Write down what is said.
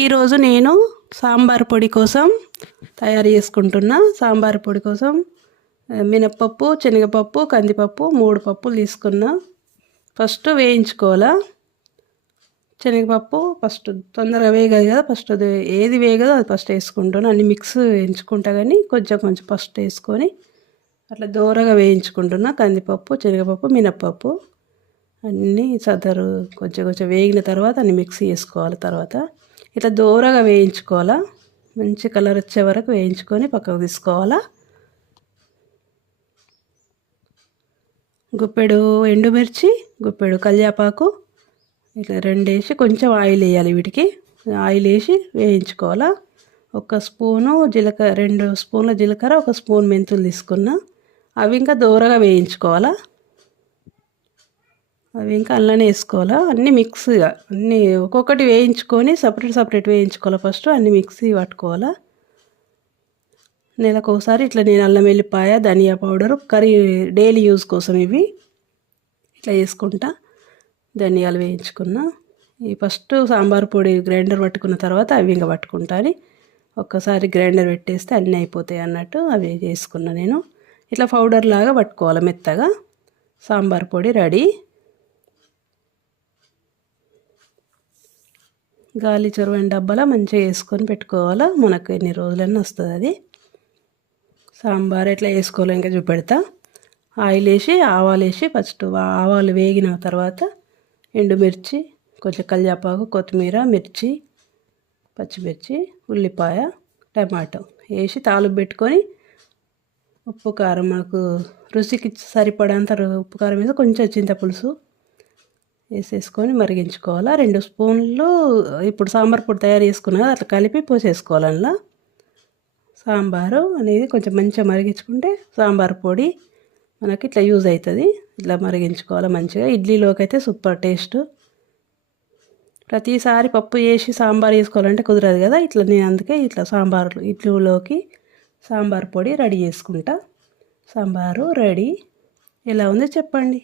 ఈరోజు నేను సాంబార్ పొడి కోసం తయారు చేసుకుంటున్నా. సాంబార్ పొడి కోసం మినప్పప్పు, శనగపప్పు, కందిపప్పు 3 పప్పులు తీసుకున్నా. ఫస్ట్ వేయించుకోవాలా. శనగపప్పు ఫస్ట్ తొందరగా వేగదు కదా, ఫస్ట్ అది ఏది వేగదో అది ఫస్ట్ వేసుకుంటాను. అన్ని మిక్స్ వేయించుకుంటా కానీ కొంచెం ఫస్ట్ వేసుకొని అట్లా దూరగా వేయించుకుంటున్నా. కందిపప్పు, శనగపప్పు, మినప్పప్పు అన్నీ కొంచెం వేగిన తర్వాత అన్ని మిక్స్ చేసుకోవాలి. తర్వాత ఇట్లా దూరగా వేయించుకోవాలా. మంచి కలర్ వచ్చే వరకు వేయించుకొని పక్కకు తీసుకోవాలా. గుప్పెడు ఎండుమిర్చి, గుప్పెడు కల్యాపాకు ఇట్లా 2 వేసి కొంచెం ఆయిల్ వేయాలి. వీటికి ఆయిల్ వేసి వేయించుకోవాలా. 1 స్పూను జీలకర్ర, 2 స్పూన్ల జీలకర్ర, 1 స్పూన్ మెంతులు తీసుకున్నా. అవి ఇంకా దూరగా వేయించుకోవాలా. అవి ఇంకా అల్లనే వేసుకోవాలా. అన్నీ మిక్స్గా అన్నీ ఒక్కొక్కటి వేయించుకొని సపరేట్ వేయించుకోవాలా. ఫస్ట్ అన్నీ మిక్సీ పట్టుకోవాలా. నెలకు ఒకసారి ఇట్లా నేను అల్లం వెల్లిపాయ, ధనియా పౌడర్ కర్రీ డైలీ యూజ్ కోసం ఇవి ఇట్లా చేసుకుంటా. ధనియాలు వేయించుకున్నా. ఈ ఫస్ట్ సాంబార్ పొడి గ్రైండర్ పట్టుకున్న తర్వాత అవి ఇంకా పట్టుకుంటాను. ఒక్కసారి గ్రైండర్ పెట్టేస్తే అన్నీ అయిపోతాయి అన్నట్టు అవి చేసుకున్నా నేను. ఇట్లా పౌడర్ లాగా పట్టుకోవాలి మెత్తగా. సాంబార్ పొడి రెడీ. గాలి చొరవైన డబ్బాలో మంచిగా వేసుకొని పెట్టుకోవాలా. మనకు ఎన్ని రోజులన్నా వస్తుంది అది. సాంబార్ ఎట్లా వేసుకోవాలో ఇంకా చూపెడతా. ఆయిల్ వేసి ఆవాలు వేసి ఫస్ట్ ఆవాలు వేగిన తర్వాత ఎండుమిర్చి, కొంచెం కల్యాపాకు, కొత్తిమీర, మిర్చి, పచ్చిమిర్చి, ఉల్లిపాయ, టమాటో వేసి తాలింపు పెట్టుకొని ఉప్పు కారం మనకు రుచికి సరిపడంత ఉప్పు కారం వేసి కొంచెం చింతపులుసు వేసేసుకొని మరిగించుకోవాలా. 2 స్పూన్లు ఇప్పుడు సాంబార్ పొడి తయారు చేసుకున్నా అట్లా కలిపి పోసేసుకోవాలి. అందులో సాంబారు అనేది కొంచెం మంచిగా మరిగించుకుంటే సాంబార్ పొడి మనకి ఇట్లా యూజ్ అవుతుంది. ఇట్లా మరిగించుకోవాలి మంచిగా. ఇడ్లీలోకి అయితే సూపర్ టేస్ట్. ప్రతిసారి పప్పు చేసి సాంబార్ చేసుకోవాలంటే కుదరదు కదా. ఇట్లా నేను అందుకే ఇట్లా ఇడ్లీలోకి సాంబార్ పొడి రెడీ చేసుకుంటా. సాంబారు రెడీ. ఎలా ఉందో చెప్పండి.